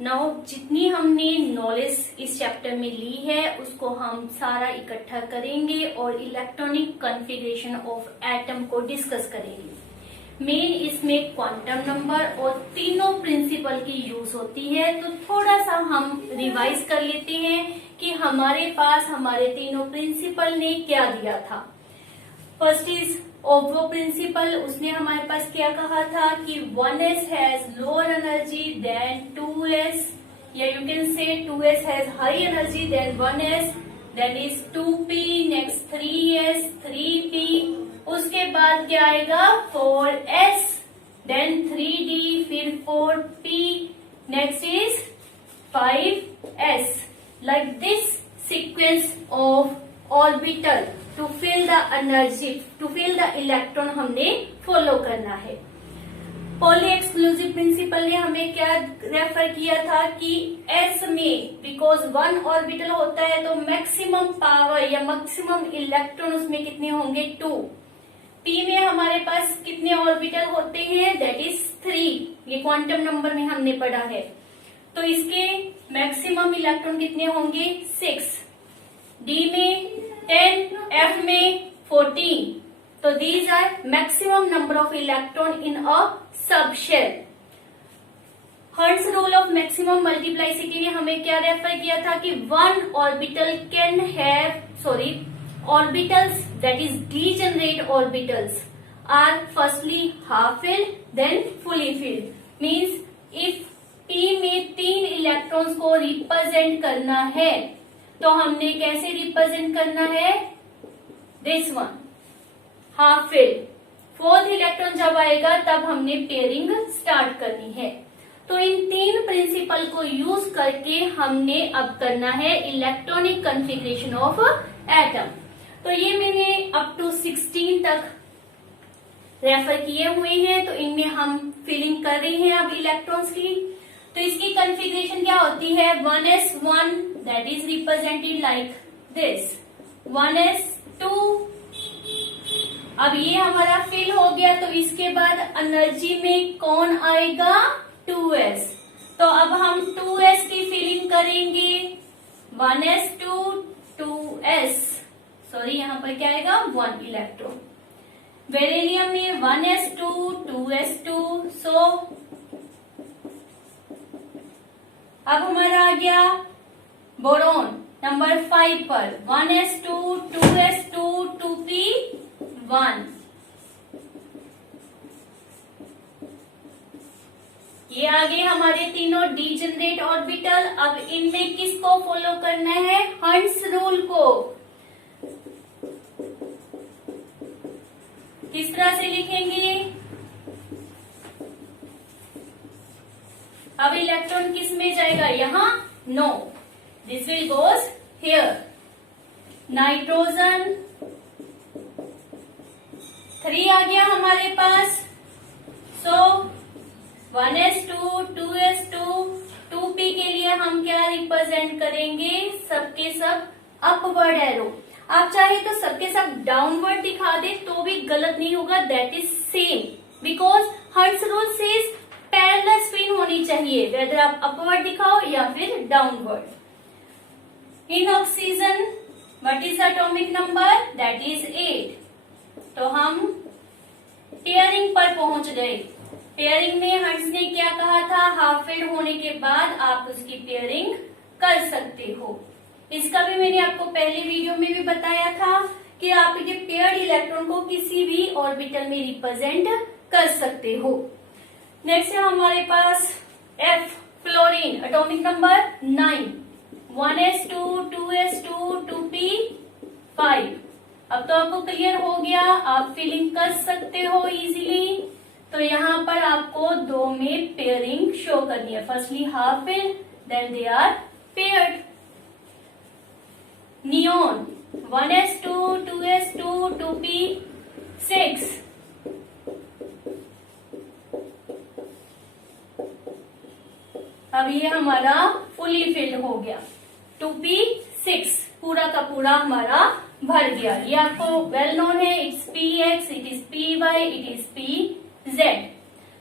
Now जितनी हमने knowledge इस चैप्टर में ली है उसको हम सारा इकट्ठा करेंगे और इलेक्ट्रॉनिक कॉन्फ़िगरेशन ऑफ एटम को डिस्कस करेंगे। मेन इसमें क्वांटम नंबर और तीनों प्रिंसिपल की यूज होती है। तो थोड़ा सा हम रिवाइज कर लेते हैं कि हमारे पास हमारे तीनों प्रिंसिपल ने क्या दिया था। First is Aufbau principle. उसने हमारे पास क्या कहा था कि 1s has lower energy then 2s, या you can say 2s has high energy then 1s, then is 2p, next 3s, 3p, उसके बाद क्या आएगा 4s, देन 3d, फिर 4p, next is 5s। Like this sequence of orbital to fill the energy, to fill the electron हमने follow करना है। Poly exclusive principal ने हमें क्या रेफर किया था कि S में बिकॉज वन ऑर्बिटल होता है तो मैक्सिमम पावर या मैक्सिमम इलेक्ट्रॉन उसमें कितने होंगे 2। P में हमारे पास कितने ऑर्बिटल होते हैं दैट इज 3, ये क्वांटम नंबर में हमने पढ़ा है। तो इसके मैक्सिमम इलेक्ट्रॉन कितने होंगे 6, D में 10, F में 14। तो these are maximum number of electron in a sub shell. Hund's rule of maximum multiplicity के लिए हमें क्या रेफर किया था कि one orbital can have orbitals, that is degenerate orbitals, are firstly half filled then fully filled. Means if P में 3 electrons को represent करना है तो हमने कैसे रिप्रेजेंट करना है, this one half filled. 4th electron जब आएगा तब हमने पेयरिंग स्टार्ट करनी है। तो इन 3 प्रिंसिपल को यूज करके हमने अब करना है इलेक्ट्रॉनिक कॉन्फ़िगरेशन ऑफ एटम। तो ये मैंने अप टू 16 तक रेफर किए हुए हैं, तो इनमें हम फिलिंग कर रहे हैं अब इलेक्ट्रॉन्स की। तो इसकी कॉन्फ़िगरेशन क्या होती है 1s1 that is represented like this, 1s2। अब ये हमारा फिल हो गया तो इसके बाद एनर्जी में कौन आएगा 2s। तो अब हम 2s की फिलिंग करेंगे 1s2 2s, सॉरी यहाँ पर क्या आएगा 1 इलेक्ट्रॉन। बेरिलियम में 1s2 2s2। सो अब हमारा आ गया बोरॉन नंबर 5 पर 1s2 2s2 2p1। ये आ गए हमारे तीनों डीजेनरेट ऑर्बिटल। अब इनमें किसको फॉलो करना है, हर्ट्ज रूल को। किस तरह से लिखेंगे, अब इलेक्ट्रॉन किस में जाएगा यहाँ, no, this will goes here. Nitrogen 3 आ गया हमारे पास। सो 1s2 2s2 2p के लिए हम क्या रिप्रेजेंट करेंगे, सबके सब अपवर्ड एरो। आप चाहे तो सबके सब डाउनवर्ड दिखा दे तो भी गलत नहीं होगा, that is same, because hertz rule says parallel spin होनी चाहिए, वेदर आप अपवर्ड दिखाओ या फिर downward. In oxygen what is atomic number, that is 8। तो हम पेयरिंग पर पहुंच गए। पेयरिंग में हर्ट्ज ने क्या कहा था, हाफ फिल्ड होने के बाद आप उसकी पेयरिंग कर सकते हो। इसका भी मैंने आपको पहले वीडियो में भी बताया था कि आप ये पेयर्ड इलेक्ट्रॉन को किसी भी ऑर्बिटल में रिप्रेजेंट कर सकते हो। नेक्स्ट है हमारे पास F fluorine, atomic number 9, 1s2 2s2 2p5। अब तो आपको क्लियर हो गया, आप फिलिंग कर सकते हो इजीली। तो यहाँ पर आपको 2 में पेयरिंग शो करनी है, firstly half filled then they are paired. Neon 1s2 2s2 2p6। अब ये हमारा फुली फिल्ड हो गया, 2p6 पूरा का पूरा हमारा भर गया। ये आपको वेल नोन है, it's px, it is py, it is pz।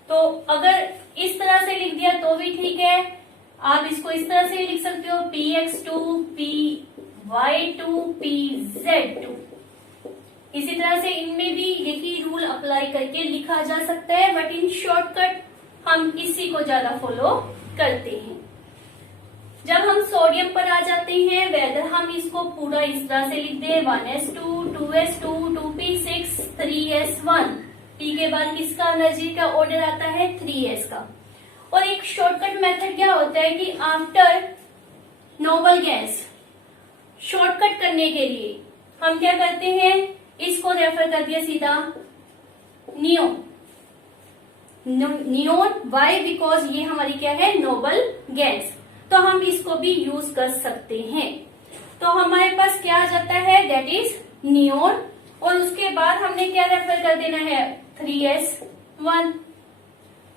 तो अगर इस तरह से लिख दिया तो भी ठीक है, आप इसको इस तरह से लिख सकते हो px2 py2 pz2। इसी तरह से इनमें भी यही रूल अप्लाई करके लिखा जा सकता है, बट इन शॉर्टकट हम इसी को ज्यादा फॉलो करते हैं। जब हम सोडियम पर आ जाते हैं, वेदर हम इसको पूरा इस तरह से लिख दें 1s2 2s2 2p6 3s1। p के बाद किसका एनर्जी का ऑर्डर आता है 3s का। और एक शॉर्टकट मेथड क्या होता है कि आफ्टर नोबल गैस शॉर्टकट करने के लिए हम क्या करते हैं, इसको रेफर कर दिया सीधा नियोन। नियोन वाई, बिकॉज ये हमारी क्या है नोबल गैस, तो हम इसको भी यूज कर सकते हैं। तो हमारे पास क्या आ जाता है, दैट इज नियोन। और उसके बाद हमने क्या रेफर कर देना है 3s1।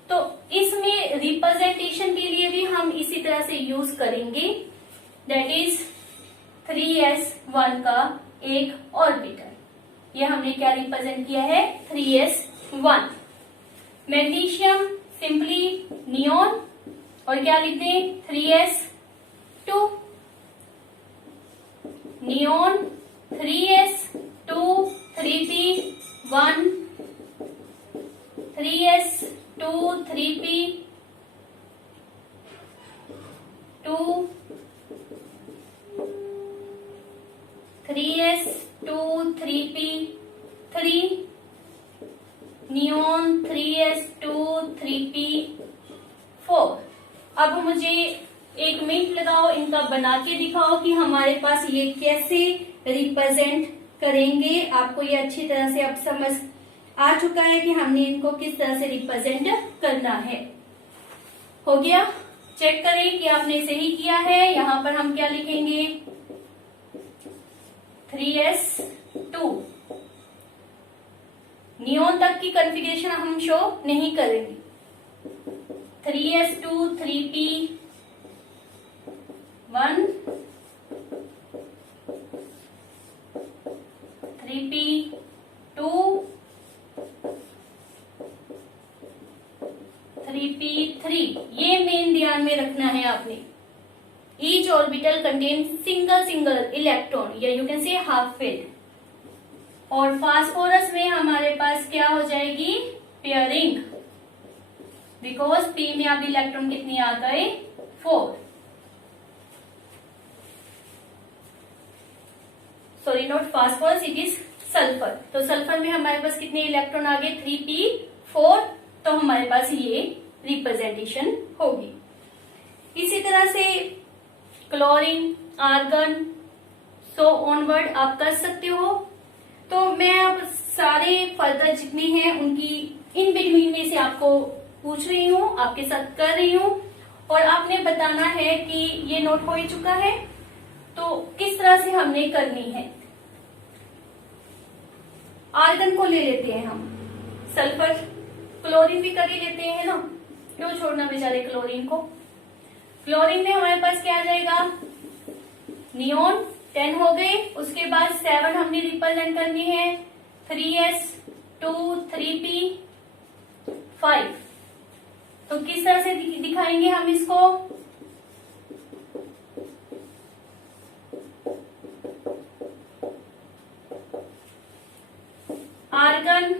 तो इसमें रिप्रेजेंटेशन के लिए भी हम इसी तरह से यूज करेंगे, दैट इज 3s1 का एक ऑर्बिटल। ये हमने क्या रिप्रेजेंट किया है 3s1। मैग्नीशियम सिंपली नियोन और क्या लिख दें 3s2 neon 3s2 3p1 3s2 3p2 3s2 3p3 neon 3s2 3p4। अब मुझे 1 मिनट लगाओ, इनका बना के दिखाओ कि हमारे पास ये कैसे रिप्रेजेंट करेंगे। आपको ये अच्छी तरह से अब समझ आ चुका है कि हमने इनको किस तरह से रिप्रेजेंट करना है। हो गया? चेक करें कि आपने सही किया है। यहाँ पर हम क्या लिखेंगे 3s2। नियोन तक की कॉन्फ़िगरेशन हम शो नहीं करेंगे। 3s2 3p1 3p2 3p3। ये मेन ध्यान में रखना है आपने। Each orbital contain single electron या you can say half filled. और फास्फोरस में हमारे पास क्या हो जाएगी पेयरिंग, बिकॉज p में अब इलेक्ट्रॉन कितनी आ गए 4। Sorry not phosphorus, it is sulphur. तो सल्फर में हमारे पास कितने इलेक्ट्रॉन आ गए 3p4। तो हमारे पास ये रिप्रेजेंटेशन होगी। इसी तरह से क्लोरीन आर्गन सो ऑनवर्ड आप कर सकते हो। तो मैं अब सारे फर्दर जितने हैं उनकी इन बिटवीन में से आपको पूछ रही हूँ, आपके साथ कर रही हूँ, और आपने बताना है कि ये नोट हो ही चुका है तो किस तरह से हमने करनी है। आर्गन को ले लेते हैं हम, सल्फर क्लोरीन भी कर ही लेते हैं ना, क्यों छोड़ना बेचारे क्लोरीन को। क्लोरीन में हमारे पास क्या आ जाएगा नियोन 10 हो गए। उसके बाद 7 हमने रिप्रेजेंट करनी है 3s2 3p5। तो किस तरह से दिखाएंगे हम इसको, आर्गन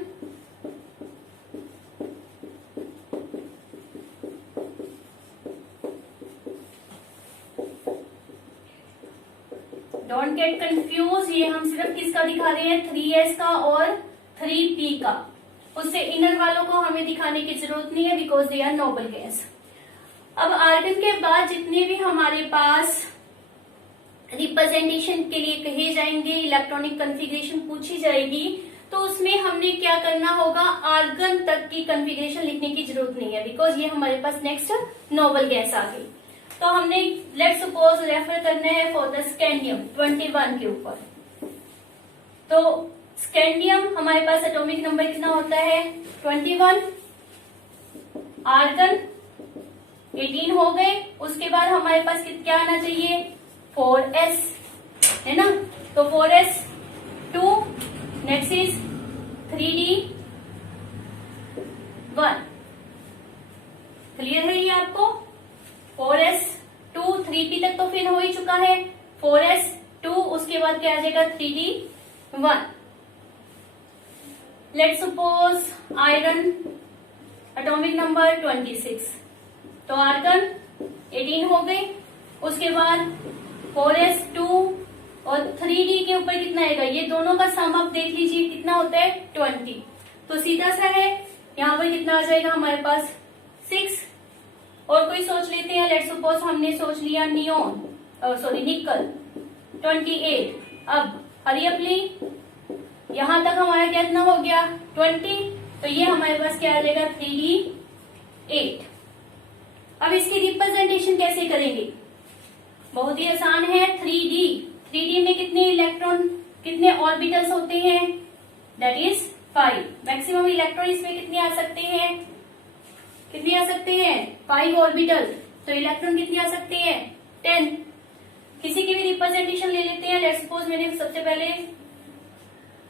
डोंट गेट कंफ्यूज, ये हम सिर्फ किसका दिखा रहे हैं 3s का और 3p का। उससे इनर वालों को हमें दिखाने की जरूरत नहीं है, because they are noble gas. अब आर्गन के बाद जितने भी हमारे पास रिप्रेजेंटेशन के लिए कहे जाएंगे, इलेक्ट्रॉनिक कॉन्फ़िगरेशन पूछी जाएगी, तो उसमें हमने क्या करना होगा, आर्गन तक की कॉन्फ़िगरेशन लिखने की जरूरत नहीं है, बिकॉज ये हमारे पास नेक्स्ट नोबल गैस आ गई। तो हमने लेट्स सपोज रेफर करना है फॉर द स्कैंडियम 21 के ऊपर। तो स्कैंडियम हमारे पास एटॉमिक नंबर कितना होता है 21, आर्गन 18 हो गए। उसके बाद हमारे पास क्या आना चाहिए 4s, है ना। तो 4s2, next is 3d1। Clear है ये आपको 4s 3p तक तो फिल हो ही चुका है, 4s2, उसके बाद क्या आ जाएगा 3d1। Let's suppose iron atomic number 26, तो आर्गन 18 हो गई, उसके बाद 4s2 और 3d के ऊपर कितना आएगा, ये दोनों का सम आप देख लीजिए कितना होता है 20, तो सीधा सा है यहाँ पर कितना आ जाएगा हमारे पास 6। और कोई सोच लेते हैं, लेट्स सपोज हमने सोच लिया नियोन, सॉरी निकल 28। अब हरी अपली यहां तक हमारा कितना हो गया 20, तो ये हमारे पास क्या आ जाएगा 3d8। अब इसकी रिप्रेजेंटेशन कैसे करेंगे, बहुत ही आसान है। 3d में कितने इलेक्ट्रॉन, कितने ऑर्बिटल्स होते हैं, दैट इज 5। मैक्सिमम इलेक्ट्रॉन इसमें कितने आ सकते हैं, कितने आ सकते हैं 5 ऑर्बिटल, तो इलेक्ट्रॉन कितने आ सकते हैं 10। किसी की भी रिप्रेजेंटेशन ले लेते हैं, लेट्स सपोज मैंने सबसे पहले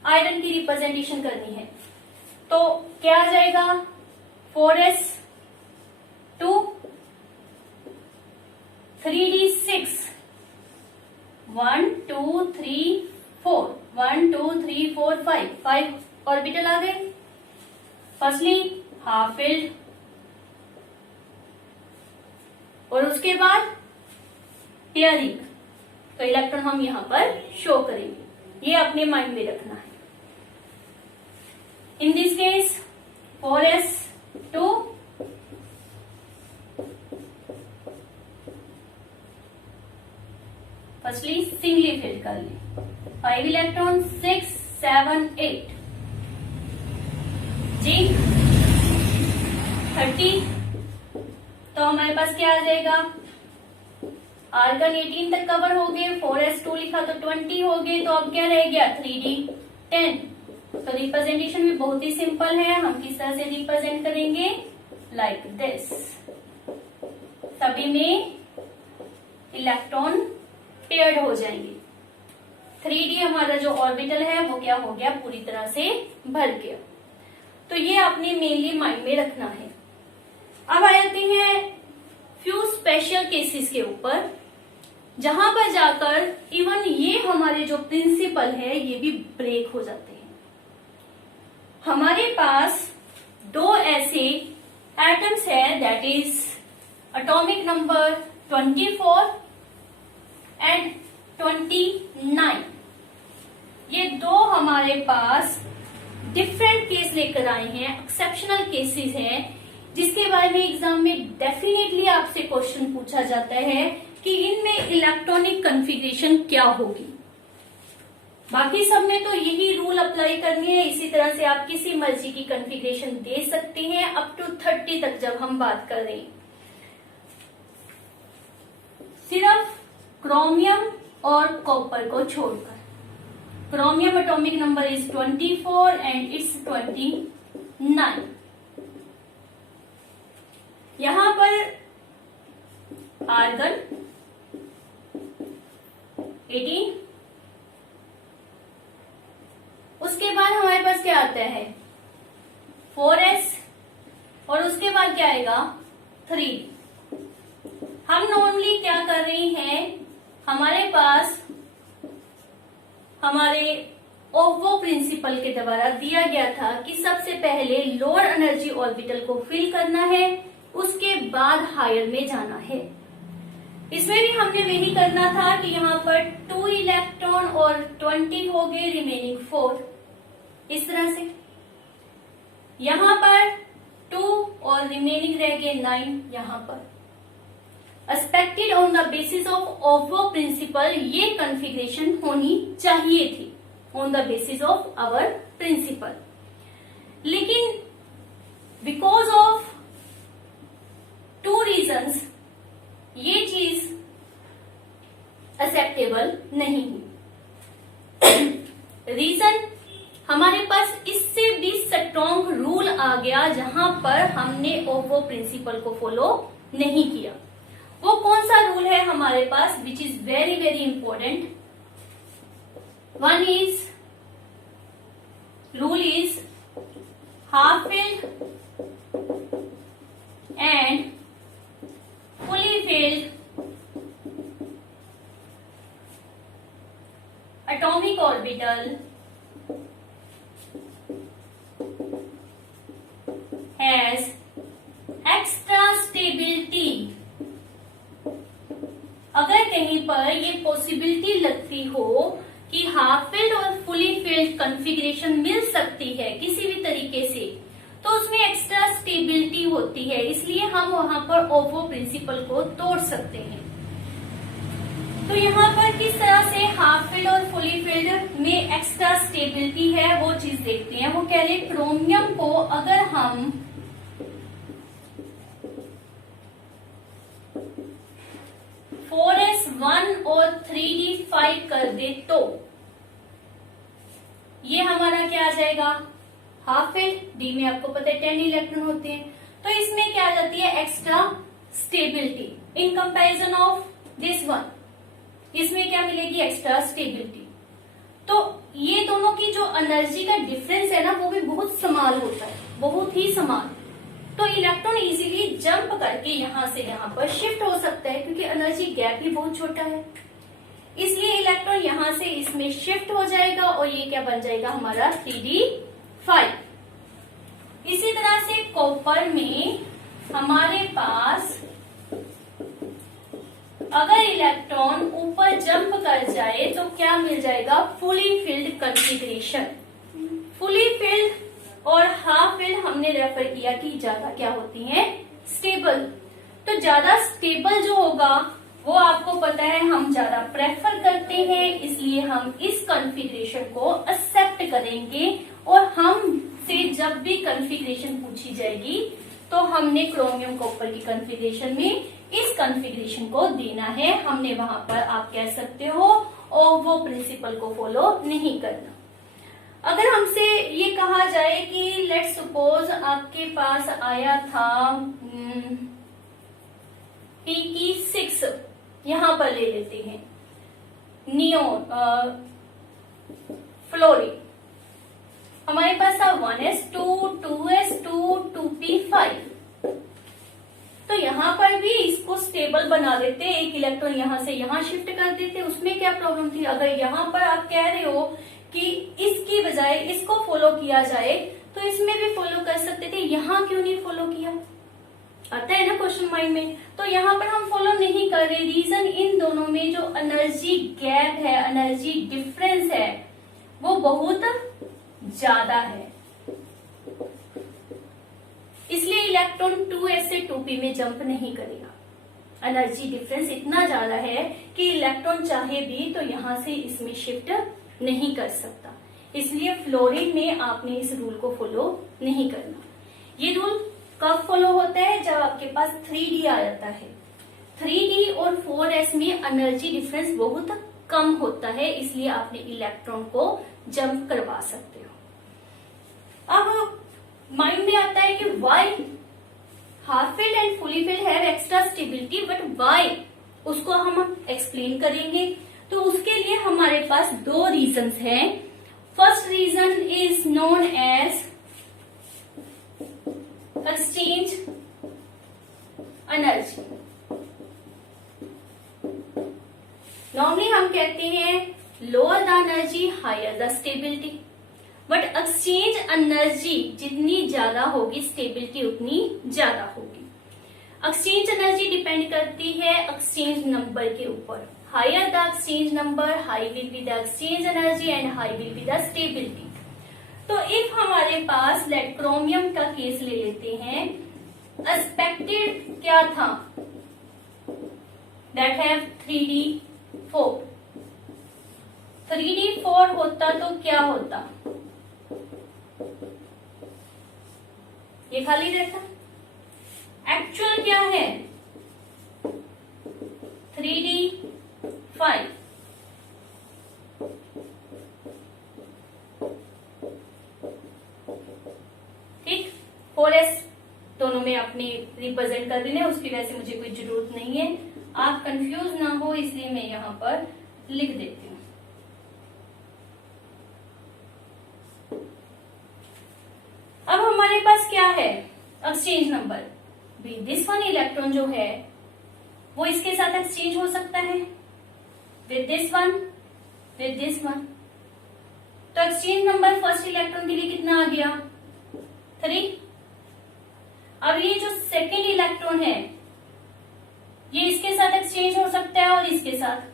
आयरन की रिप्रेजेंटेशन करनी है, तो क्या आ जाएगा 4s2 3d6 1 2 3 4 1 2 3 4 5 ऑर्बिटल आ गए। फर्स्टली हाफ फिल्ड, और उसके बाद पेयरिंग, तो इलेक्ट्रॉन हम यहां पर शो करेंगे, ये अपने माइंड में रखना है। In this case 4s2 firstly singly fill कर ली, 5 इलेक्ट्रॉन 6 7 8 जिंक 30, तो हमारे पास क्या आ जाएगा, आर्गन 18 तक कवर हो गए, 4s2 लिखा तो 20 हो गए, तो अब क्या रह गया 3d10। तो रिप्रेजेंटेशन भी बहुत ही सिंपल है, हम किस तरह से रिप्रेजेंट करेंगे, लाइक दिस। सभी में इलेक्ट्रॉन पेयर्ड हो जाएंगे, 3d हमारा जो ऑर्बिटल है वो क्या हो गया, पूरी तरह से भर गया। तो ये आपने मेनली माइंड में रखना है। अब आ जाते हैं फ्यू स्पेशल केसेस के ऊपर, जहां पर जाकर इवन ये हमारे जो प्रिंसिपल है ये भी ब्रेक हो जाते हैं। हमारे पास दो ऐसे एटम्स है, that is atomic number 24 and 29। ये दो हमारे पास डिफरेंट केस लेकर आए हैं, एक्सेप्शनल केसेस हैं, जिसके बारे में एग्जाम में डेफिनेटली आपसे क्वेश्चन पूछा जाता है कि इनमें इलेक्ट्रॉनिक कॉन्फ़िगरेशन क्या होगी। बाकी सब में तो यही रूल अप्लाई करनी है, इसी तरह से आप किसी मर्जी की कॉन्फ़िगरेशन दे सकते हैं अप टू 30 तक जब हम बात कर रहे हैं। सिर्फ क्रोमियम और कॉपर को छोड़कर, chromium atomic number is 24 and it's 29। यहां पर आर्गन 18, उसके बाद हमारे पास क्या आता है 4s, और उसके बाद क्या आएगा 3। हम नॉर्मली क्या कर रहे हैं, हमारे पास हमारे ओवो प्रिंसिपल के द्वारा दिया गया था कि सबसे पहले लोअर एनर्जी ऑर्बिटल को फिल करना है, उसके बाद हायर में जाना है। इसमें भी हमने वही करना था कि यहाँ पर 2 इलेक्ट्रॉन और 20 हो गए, रिमेनिंग 4, इस तरह से। यहाँ पर 2 और रिमेनिंग रह गए 9 यहाँ पर। Expected on the basis of Aufbau principle ये कॉन्फ़िगरेशन होनी चाहिए थी, on the basis of our principle, लेकिन बिकॉज ऑफ 2 रीजंस ये चीज एक्सेप्टेबल नहीं हुई। रीजन, हमारे पास इससे भी स्ट्रॉन्ग रूल आ गया जहां पर हमने ओवो प्रिंसिपल को फॉलो नहीं किया। वो कौन सा रूल है हमारे पास, which is very very important. One is rule is half filled and fully filled orbital has extra stability. अगर कहीं पर ये पॉसिबिलिटी लगती हो कि हाफ फिल्ड और फुली फिल्ड कॉन्फ़िगरेशन मिल सकती है किसी भी तरीके से, तो उसमें एक्स्ट्रा स्टेबिलिटी होती है, इसलिए हम वहां पर ओवो प्रिंसिपल को तोड़ सकते हैं। तो यहाँ पर किस तरह से हाफ फिल्ड और फुली फिल्ड में एक्स्ट्रा स्टेबिलिटी है वो चीज देखते हैं। वो कह रहे क्रोमियम को अगर हम (4s1) और (3d5) कर दे तो ये हमारा क्या आ जाएगा, हाफ फिल्ड। डी में आपको पता है 10 इलेक्ट्रॉन होते हैं, तो इसमें क्या आ जाती है, extra stability in comparison of this one. इसमें क्या मिलेगी, एक्स्ट्रा स्टेबिलिटी। तो ये दोनों की जो एनर्जी का डिफरेंस है ना, वो भी बहुत समान होता है, बहुत ही समान। तो इलेक्ट्रॉन इजीली जंप करके यहां से यहां पर शिफ्ट हो सकता है, क्योंकि एनर्जी गैप भी बहुत छोटा है, इसलिए इलेक्ट्रॉन यहां से इसमें शिफ्ट हो जाएगा और ये क्या बन जाएगा हमारा 3d5। इसी तरह से कॉपर में हमारे पास अगर इलेक्ट्रॉन ऊपर जंप कर जाए तो क्या मिल जाएगा, fully filled configuration. Fully filled और हाफ फिल्ड हमने रेफर किया कि ज्यादा क्या होती हैं, स्टेबल। तो ज्यादा स्टेबल जो होगा वो आपको पता है हम ज्यादा प्रेफर करते हैं, इसलिए हम इस कॉन्फ़िगरेशन को एक्सेप्ट करेंगे। और हम से जब भी कॉन्फ़िगरेशन पूछी जाएगी तो हमने क्रोमियम कॉपर की कॉन्फ़िगरेशन में इस कॉन्फ़िगरेशन को देना है। हमने वहां पर आप कह सकते हो ओवो प्रिंसिपल को फॉलो नहीं करना। अगर हमसे ये कहा जाए कि लेट्स सपोज आपके पास आया था P की 6, यहां पर ले लेते हैं नियोन फ्लोरीन, हमारे पास था 1s2 2s2 2p5। तो यहाँ पर भी इसको स्टेबल बना देते, एक इलेक्ट्रॉन यहां से यहां शिफ्ट कर देते, उसमें क्या प्रॉब्लम थी। अगर यहाँ पर आप कह रहे हो कि इसकी बजाय इसको फॉलो किया जाए तो इसमें भी फॉलो कर सकते थे, यहाँ क्यों नहीं फॉलो किया, आता है ना क्वेश्चन माइंड में। तो यहाँ पर हम फॉलो नहीं कर रहे, रीजन इन दोनों में जो एनर्जी गैप है, एनर्जी डिफरेंस है, वो बहुत ज्यादा है, इसलिए इलेक्ट्रॉन 2s से 2p में जंप नहीं करेगा। एनर्जी डिफरेंस इतना ज्यादा है कि इलेक्ट्रॉन चाहे भी तो यहां से इसमें शिफ्ट नहीं कर सकता, इसलिए फ्लोरीन में आपने इस रूल को फॉलो नहीं करना। ये रूल कब फॉलो होता है, जब आपके पास 3d आ जाता है। 3d और 4s में एनर्जी डिफरेंस बहुत कम होता है, इसलिए आपने इलेक्ट्रॉन को जंप करवा सकते हो। अब माइंड में आता है कि why half filled and fully filled have extra stability, but why, उसको हम एक्सप्लेन करेंगे। तो उसके लिए हमारे पास दो रीजंस हैं। First reason is known as exchange energy. Normally हम कहते हैं lower the energy higher the stability, but exchange energy जितनी ज्यादा होगी स्टेबिलिटी उतनी ज्यादा होगी। एक्सचेंज एनर्जी डिपेंड करती है एक्सचेंज नंबर के ऊपर। Higher the exchange number, high will be the exchange energy and high will be the stability. तो इफ हमारे पास लेट क्रोमियम का केस ले लेते हैं, एक्सपेक्टेड क्या था, दैट हैव 3d4। 3d4 होता तो क्या होता, ये खाली रहता। एक्चुअल क्या है 3d5। ठीक, 4s दोनों में अपने रिप्रेजेंट कर देने, उसकी वजह से मुझे कोई जरूरत नहीं है, आप कंफ्यूज ना हो इसलिए मैं यहां पर लिख देती हूं। अब हमारे पास क्या है exchange number, this one electron जो है वो इसके साथ एक्सचेंज हो सकता है, with this one, with this one. तो एक्सचेंज नंबर फर्स्ट इलेक्ट्रॉन के लिए कितना आ गया 3। अब ये जो सेकेंड इलेक्ट्रॉन है ये इसके साथ एक्सचेंज हो सकता है और इसके साथ।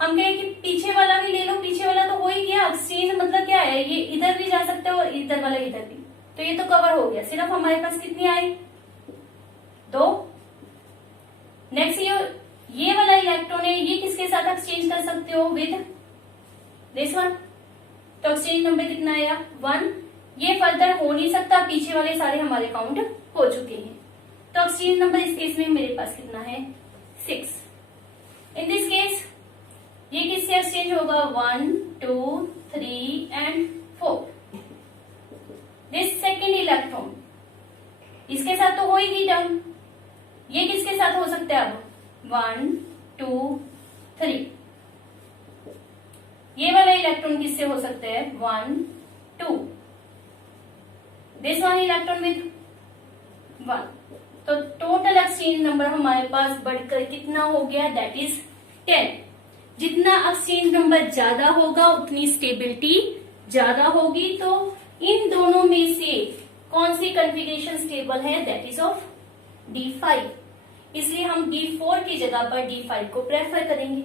हम कहें कि पीछे वाला भी ले लो, पीछे वाला तो हो ही गया। एक्सचेंज मतलब क्या है, ये इधर भी जा सकता है और इधर वाला इधर भी, तो ये तो कवर हो गया। सिर्फ हमारे पास कितनी आई 2। नेक्स्ट ये वाला इलेक्ट्रॉन है, ये किसके साथ एक्सचेंज कर सकते हो विद दिस वन, तो एक्सचेंज नंबर कितना आया 1। ये फर्दर हो नहीं सकता, पीछे वाले सारे हमारे काउंट हो चुके हैं, तो एक्सचेंज नंबर इस केस में मेरे पास कितना है 6। इन दिस केस ये किससे एक्सचेंज होगा 1 2 3 एंड 4। दिस सेकेंड इलेक्ट्रॉन इसके साथ तो हो ही गई डन। ये किसके साथ हो सकता है अब 1 2 3। ये वाला इलेक्ट्रॉन किससे हो सकता है 1 2। This one electron with 1। तो टोटल एक्सचेंज नंबर हमारे पास बढ़कर कितना हो गया, दैट इज 10। जितना एक्सचेंज नंबर ज्यादा होगा उतनी स्टेबिलिटी ज्यादा होगी। तो इन दोनों में से कौन सी कॉन्फ़िगरेशन स्टेबल है, दैट इज ऑफ D5। इसलिए हम D4 की जगह पर D5 को प्रेफर करेंगे।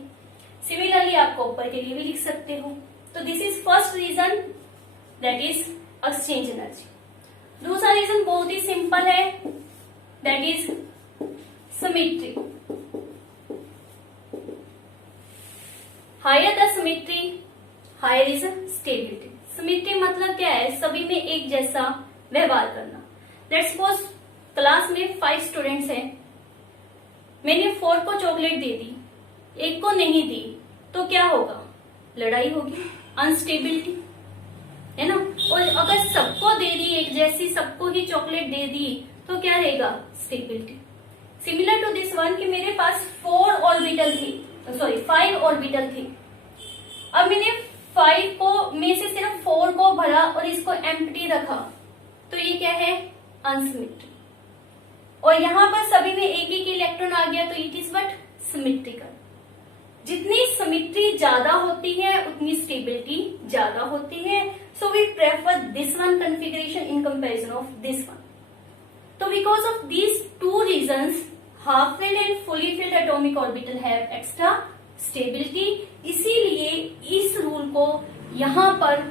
सिमिलरली आप कॉपर के लिए भी लिख सकते हो। तो this is first reason, that is exchange energy. दूसरा रीजन बहुत ही सिंपल है, that is symmetry. Higher the symmetry higher is stability. Symmetry मतलब क्या है, सभी में एक जैसा व्यवहार करना। लेट्स सपोज क्लास में 5 स्टूडेंट्स हैं, मैंने 4 को चॉकलेट दे दी, एक को नहीं दी, तो क्या होगा, लड़ाई होगी, अनस्टेबिलिटी है ना। और अगर सबको दे दी एक जैसी, सबको ही चॉकलेट दे दी, तो क्या रहेगा, stability. Similar to this one कि मेरे पास 4 ऑर्बिटल थी, सॉरी 5 ऑर्बिटल थी। अब मैंने 5 को में से सिर्फ 4 को भरा और इसको एम्प्टी रखा, तो ये क्या है, अनसिमेट्री। और यहां पर सभी में एक एक इलेक्ट्रॉन आ गया, तो इट इज व्हाट, सिमेट्रिकल। जितनी सिमेट्री ज्यादा होती है उतनी स्टेबिलिटी ज्यादा होती है। So we prefer this one configuration in comparison of this one. तो because of these 2 reasons, half filled and fully filled atomic orbital have extra stability. इसीलिए इस रूल को यहाँ पर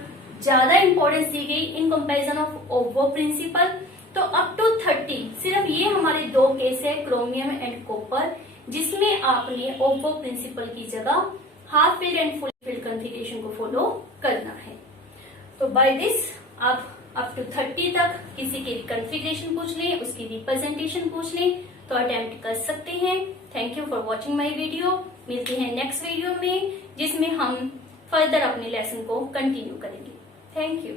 ज्यादा इंपॉर्टेंस दी गई in comparison of Aufbau principle. तो अप टू 30 सिर्फ ये हमारे 2 केस है, क्रोमियम एंड कॉपर, जिसमें आपने ओवो प्रिंसिपल की जगह half filled and full field configuration को फॉलो करना है। तो बाय दिस आप अप टू 30 तक किसी के कॉन्फ़िगरेशन पूछ लें, उसकी रिप्रेजेंटेशन पूछ लें, तो अटेम्प्ट कर सकते हैं। Thank you for watching my video. मिलते हैं नेक्स्ट वीडियो में, जिसमें हम फर्दर अपने लेसन को कंटिन्यू करेंगे। Thank you.